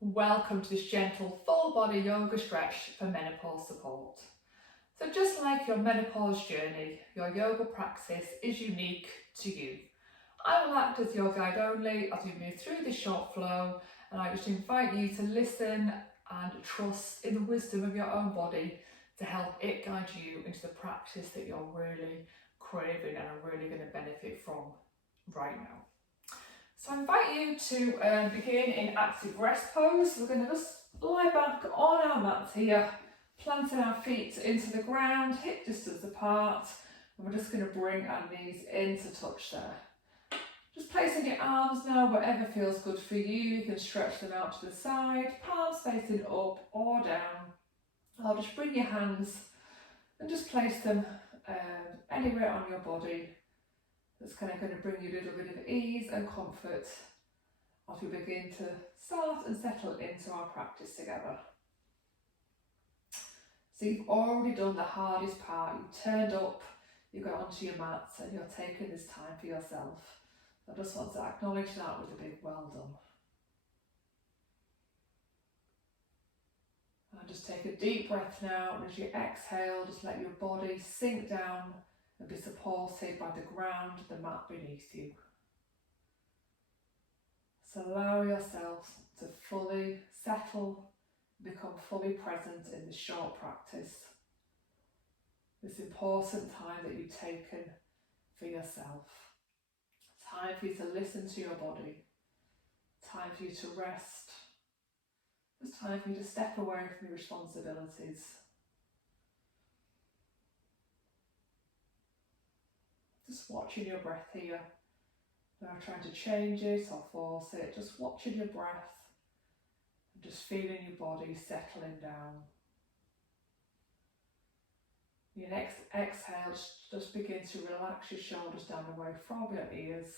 Welcome to this gentle full body yoga stretch for menopause support. So just like your menopause journey, your yoga practice is unique to you. I will act as your guide only as we move through this short flow, and I just invite you to listen and trust in the wisdom of your own body to help it guide you into the practice that you're really craving and are really going to benefit from right now. So I invite you to begin in active rest pose. We're going to just lie back on our mats here, planting our feet into the ground, hip distance apart, and we're just going to bring our knees into touch there. Just placing your arms now wherever feels good for you. You can stretch them out to the side, palms facing up or down. Or just bring your hands and just place them anywhere on your body. That's kind of going to bring you a little bit of ease and comfort as we begin to start and settle into our practice together. So you've already done the hardest part. You've turned up, you got onto your mats, and you're taking this time for yourself. I just want to acknowledge that with a big well done. And just take a deep breath now, and as you exhale, just let your body sink down and be supported by the ground, the mat beneath you. So allow yourself to fully settle, become fully present in this short practice. This important time that you've taken for yourself. Time for you to listen to your body. Time for you to rest. It's time for you to step away from your responsibilities. Just watching your breath here. Not trying to change it or force it. Just watching your breath. And just feeling your body settling down. Your next exhale, just begin to relax your shoulders down away from your ears.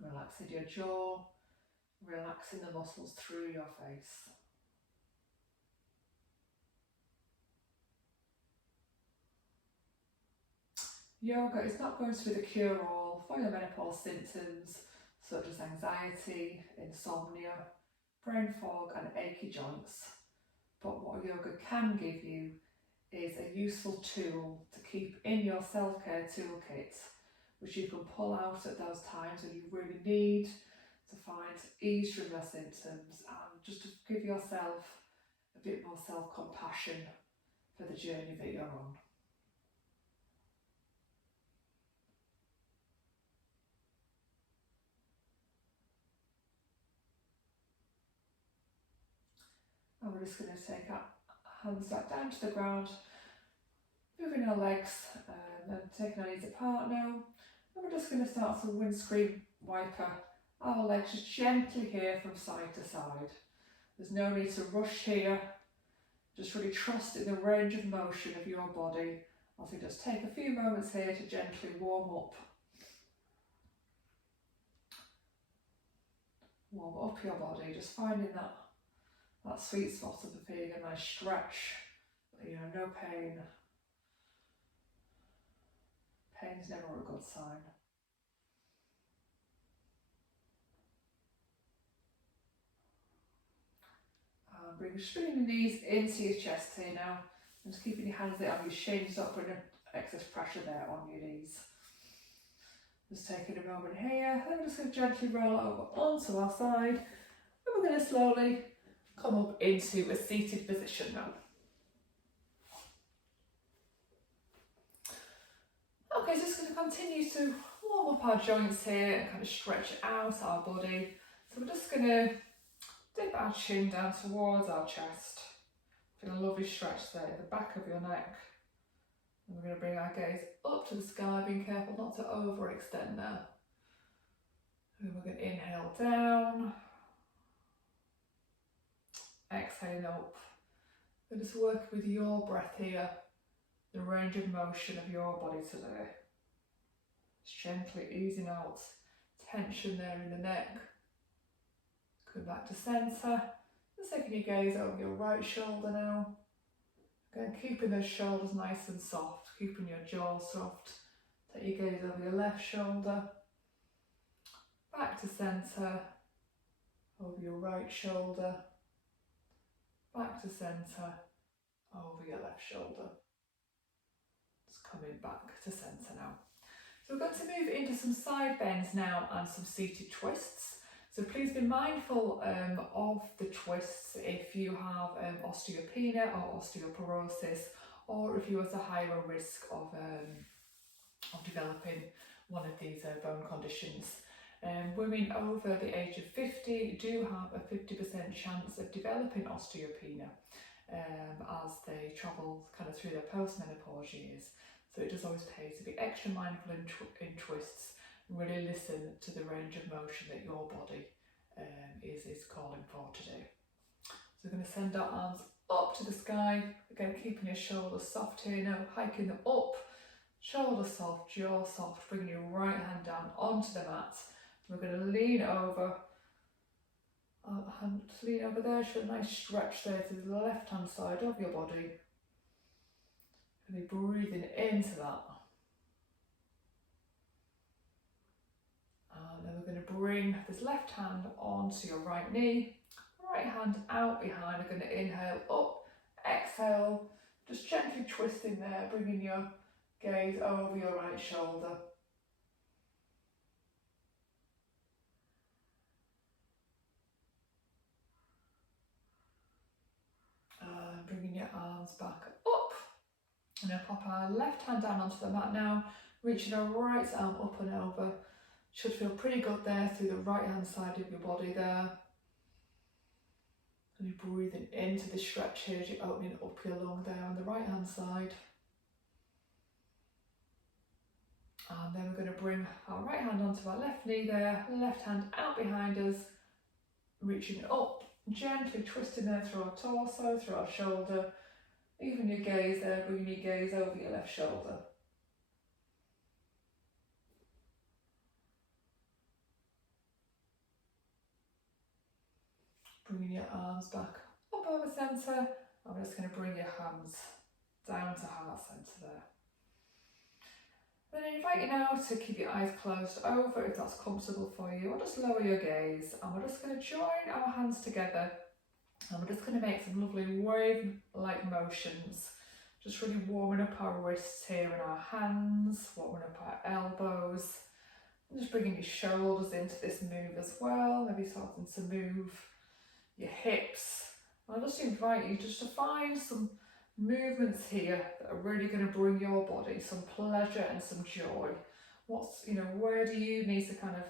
Relaxing your jaw. Relaxing the muscles through your face. Yoga is not going to be the cure-all for your menopause symptoms such as anxiety, insomnia, brain fog and achy joints. But what yoga can give you is a useful tool to keep in your self-care toolkit, which you can pull out at those times when you really need to find ease from your symptoms and just to give yourself a bit more self-compassion for the journey that you're on. And we're just going to take our hands back down to the ground, moving our legs and taking our knees apart now. And we're just going to start to windscreen wiper our legs just gently here from side to side. There's no need to rush here. Just really trust in the range of motion of your body as we just take a few moments here to gently warm up. Warm up your body, just finding that sweet spot of feeling a nice stretch, no pain. Pain's never a good sign. Bring your knees into your chest here now, and just keeping your hands there on your shins, not putting excess pressure there on your knees. Just taking a moment here, and we're just going to gently roll over onto our side, and we're going to slowly come up into a seated position now. Okay, so just going to continue to warm up our joints here and kind of stretch out our body. So we're just going to dip our chin down towards our chest. Feel a lovely stretch there at the back of your neck. And we're going to bring our gaze up to the sky, being careful not to overextend there. And we're going to inhale down. Exhale up. And just work with your breath here, the range of motion of your body today. Just gently easing out tension there in the neck. Come back to centre. Just taking your gaze over your right shoulder now. Again, keeping those shoulders nice and soft, keeping your jaw soft. Take your gaze over your left shoulder. Back to centre. over your right shoulder, back to centre, over your left shoulder. Just coming back to centre now. So we're going to move into some side bends now and some seated twists. So please be mindful of the twists if you have osteopenia or osteoporosis, or if you're at a higher risk of developing one of these bone conditions. Women over the age of 50 do have a 50% chance of developing osteopenia as they travel kind of through their post-menopause years. So it does always pay to be extra mindful in twists and really listen to the range of motion that your body is calling for today. So we're going to send our arms up to the sky, again keeping your shoulders soft here now, hiking them up, shoulder soft, jaw soft, bringing your right hand down onto the mat. We're going to lean over, lean over there, show a nice stretch there to the left hand side of your body. Really breathing into that. And then we're going to bring this left hand onto your right knee, right hand out behind. We're going to inhale up, exhale, just gently twisting there, bringing your gaze over your right shoulder. And bringing your arms back up. And then pop our left hand down onto the mat now, reaching our right arm up and over. Should feel pretty good there through the right hand side of your body there. And you're breathing into the stretch here as you're opening up your lung there on the right hand side. And then we're going to bring our right hand onto our left knee there, left hand out behind us, reaching up, gently twisting there through our torso, through our shoulder. Even your gaze there, bringing your gaze over your left shoulder. Bringing your arms back up over centre. I'm just going to bring your hands down to heart centre there. Then I invite you now to keep your eyes closed over if that's comfortable for you, or just lower your gaze, and we're just going to join our hands together and we're just going to make some lovely wave-like motions, just really warming up our wrists here and our hands, warming up our elbows, and just bringing your shoulders into this move as well, maybe starting to move your hips. I'll just invite you just to find some movements here that are really going to bring your body some pleasure and some joy. Where do you need to kind of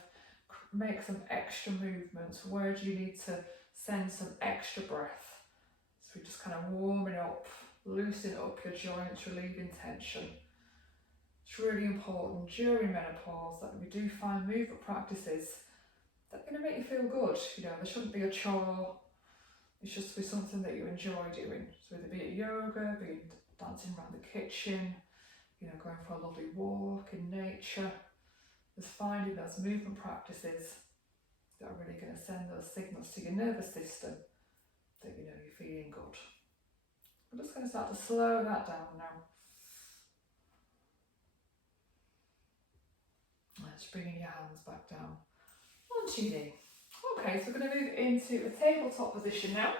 make some extra movements? Where do you need to send some extra breath? So we're just kind of warming up, loosening up your joints, relieving tension. It's really important during menopause that we do find movement practices that are going to make you feel good. There shouldn't be a chore. It should be something that you enjoy doing. So whether be it yoga, be it dancing around the kitchen, going for a lovely walk in nature, just finding those movement practices that are really going to send those signals to your nervous system that you're feeling good. I'm just going to start to slow that down now. Just bringing your hands back down onto your knee. Okay, so we're going to move into a tabletop position now.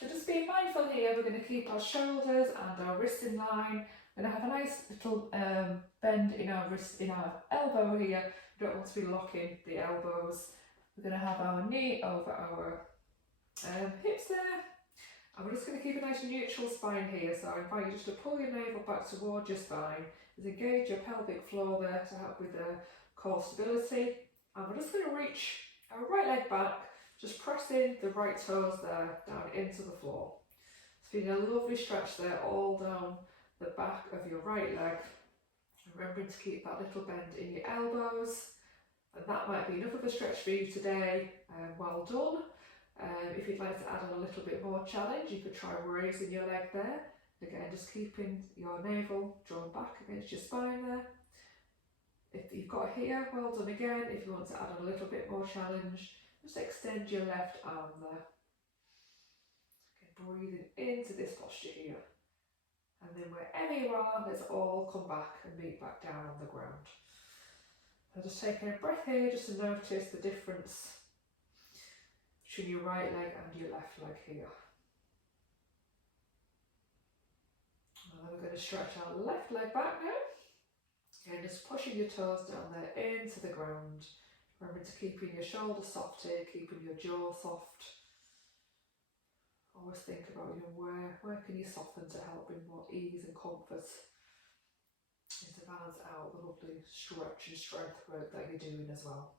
So just being mindful here, we're going to keep our shoulders and our wrists in line. We're going to have a nice little bend in our wrist, in our elbow here. We don't want to be locking the elbows. We're going to have our knee over our hips there. And we're just going to keep a nice neutral spine here. So I invite you just to pull your navel back towards your spine. Just engage your pelvic floor there to help with the core stability. And we're just going to reach our right leg back, just pressing the right toes there down into the floor. It's feeling a lovely stretch there all down the back of your right leg. Remembering to keep that little bend in your elbows. And that might be enough of a stretch for you today. Well done. If you'd like to add on a little bit more challenge, you could try raising your leg there. Again, just keeping your navel drawn back against your spine there. If you've got here, well done again. If you want to add on a little bit more challenge, just extend your left arm there. Okay, breathing into this posture here. And then wherever you are, let's all come back and meet back down on the ground. So just taking a breath here just to notice the difference between your right leg and your left leg here. And then we're going to stretch our left leg back now. Again, just pushing your toes down there into the ground. Remember to keeping your shoulders soft here, keeping your jaw soft. Always think about, where can you soften to help bring more ease and comfort, and to balance out the lovely stretch and strength work that you're doing as well.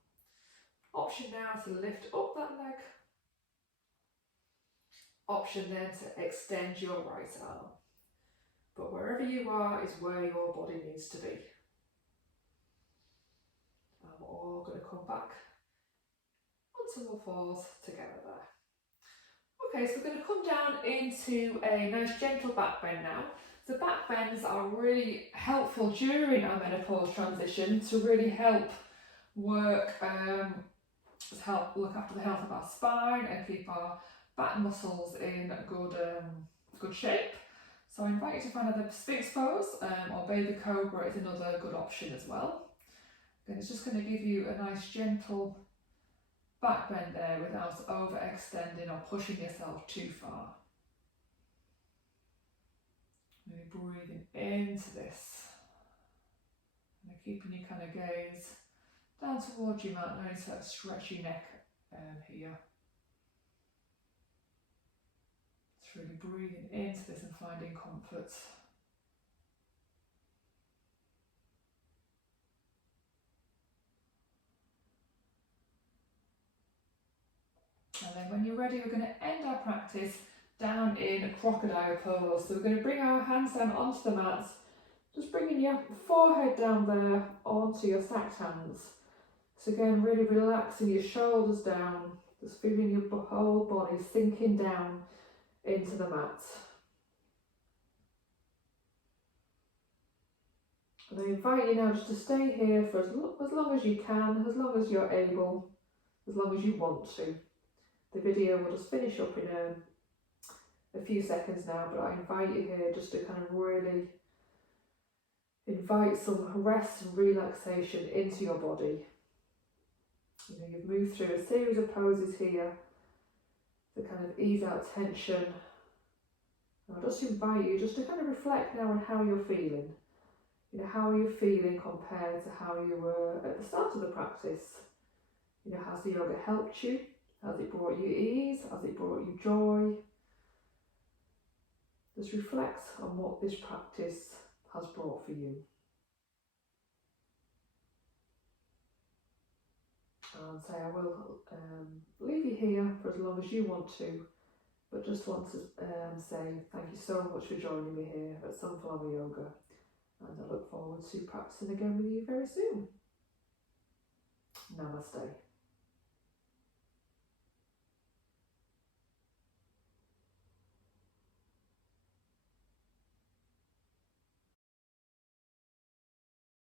Option now to lift up that leg. Option then to extend your right arm. But wherever you are is where your body needs to be. And we're all going to come back onto all fours together there. Okay, so we're going to come down into a nice gentle back bend now. So back bends are really helpful during our menopause transition to really help work, to help look after the health of our spine and keep our back muscles in good shape. So I invite you to find either Sphinx pose or baby cobra is another good option as well. And it's just going to give you a nice gentle back bend there without overextending or pushing yourself too far. Really breathing into this and keeping your kind of gaze down towards your mat, nice stretchy neck here. It's really breathing into this and finding comfort. And then when you're ready, we're going to end our practice down in a crocodile pose. So we're going to bring our hands down onto the mat, just bringing your forehead down there onto your stacked hands. So again, really relaxing your shoulders down, just feeling your whole body sinking down into the mat. And I invite you now just to stay here for as long as you can, as long as you're able, as long as you want to. The video will just finish up in a few seconds now, but I invite you here just to kind of really invite some rest and relaxation into your body. You've moved through a series of poses here to kind of ease out tension. And I'll just invite you just to kind of reflect now on how you're feeling. How are you feeling compared to how you were at the start of the practice? Has the yoga helped you? Has it brought you ease? Has it brought you joy? Just reflect on what this practice has brought for you. And say I will leave you here for as long as you want to, but just want to say thank you so much for joining me here at Sunflower Yoga, and I look forward to practicing again with you very soon. Namaste.